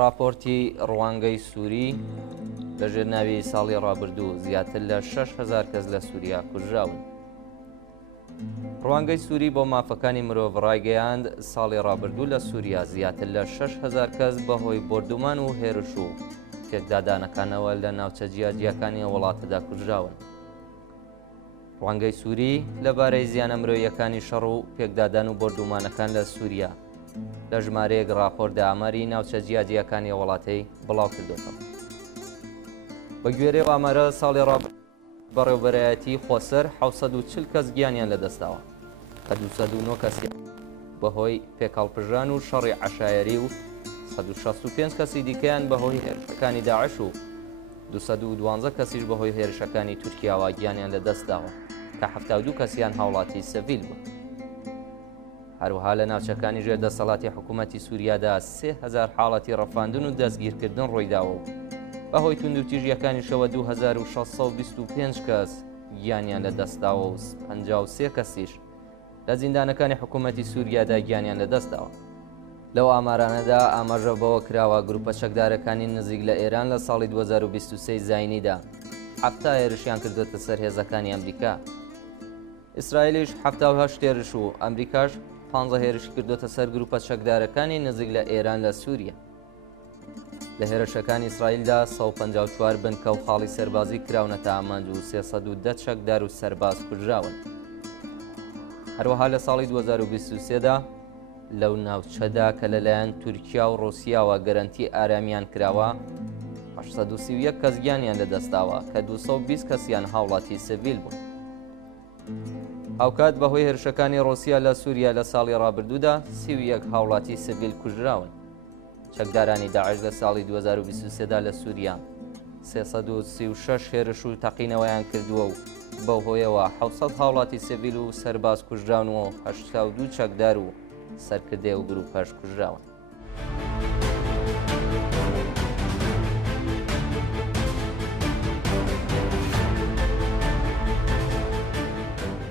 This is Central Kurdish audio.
راپۆرتی ڕوانگەی سووری لە ژێرناوی ساڵی ڕابردوو زیاتر لە 6,000 کەس لە سووریا کوژراون. ڕوانگەی سووری بۆ مافەکانی مرۆڤ ڕایگەیاند ساڵی ڕابردوو لە سووریا زیاتر لە 6,000 کەس بەهۆی بردومان و هێرش و تێکدادانەکانەوە لە ناوچە جیاجیەکانی وڵاتەدا کوژراون. ڕوانگەی سووری لەبارەی زیانە مرۆییەکانی شەڕ و پێکدادان و بردومانەکان لە سووریا لە ژمارەیەک راپۆرتدا ئاماری ناوچە جیاجیەکانی وڵاتەی بڵاو کردوێتەوە. بە گوێرەی ئامارە ساڵی ڕابردوو بەڕێوەبەرایەتی خۆسەر 740 کەس گیانیان لەدەستاوە کە 209 کەسی بەهۆی پێکەڵپژان و شەڕی عەشایەری و 165 کەسی دیکەیان بەهۆی هێرشەکانی داعش و 212 کەسیش بەهۆی هێرشەکانی تورکیاوە گیانیان لەدەستداوە کە 72 کەسیان هاوڵاتی سەڤیل بوون. هەروەها لە ناوچەکانی ژێردەسەڵاتی حکوومەتی سووریادا 3000 حاڵەتی ڕەفاندن و دەستگیرکردن ڕوویداوە و بەهۆی توندوتیژیەکانیشەوە 2625 کەس گیانیان لەدەستداوە و 53 کەسیش لە زیندانەکانی حکوومەتی سووریادا گیانیان لەدەستداوە. لەو ئامارانەدا ئاماژە بەوە کراوە گروپە چەکدارەکانی نزیک لە ئێران لە ساڵی 2023 زاینیدا 7 هێرشیان کردوتە سەر هێزەکانی ئەمریکا. ئیسرائیلیش 78 هێرش و ئەمریکاش 15 هێرش کردوتە سەر گروپە چەکدارەکانی نزیک لە ئێران لە سووریا. لە هێرشەکانی ئیسرائیلدا 154 بنکە و خاڵی سەربازی کراونەتە ئامانج و 310 چەکدار و سەرباز کوژراون. هەروەها لە ساڵی 2023دا لەو ناوچەدا کە لەلایەن تورکیا و ڕووسیاوە گەرەنتی ئارامیان کراوە 831 کەس گیانیان لەدەستاوە کە 220 کەسیان هاوڵاتی سڤیل بوون. هاوکات بەهۆی هێرشەکانی ڕۆسیا لە سووریا لە ساڵی ڕابردوودا 31 هاوڵاتی سڤیل کوژراون. چەکدارانی داعش لە ساڵی 2023دا لە سووریا 336 هێرش و تەقینەوەیان کردووە و بەو هۆیەوە 700 هاوڵاتی سڤیل و سەرباز کوژراون و 82 چەکدار و سەرکردەی و گروپەش کوژراون.